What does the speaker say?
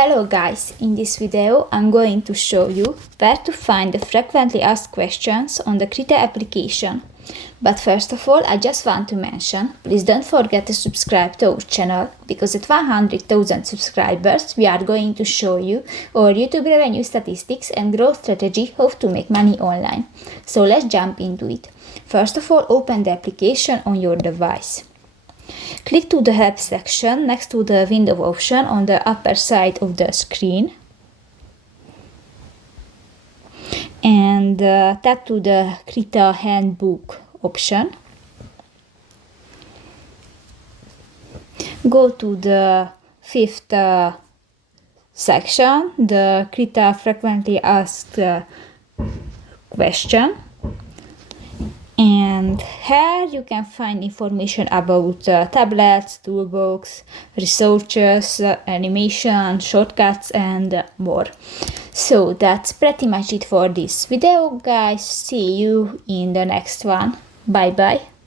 Hello guys, in this video I'm going to show you where to find the frequently asked questions on the Krita application. But first of all, I just want to mention, please don't forget to subscribe to our channel, because at 100,000 subscribers we are going to show you our YouTube revenue statistics and growth strategy how to make money online. So let's jump into it. First of all, open the application on your device. Click to the Help section next to the window option on the upper side of the screen and tap to the Krita Handbook option. Go to the fifth section, the Krita frequently asked question. And here you can find information about tablets, toolbox, resources, animation, shortcuts and more. So that's pretty much it for this video, guys. See you in the next one. Bye bye.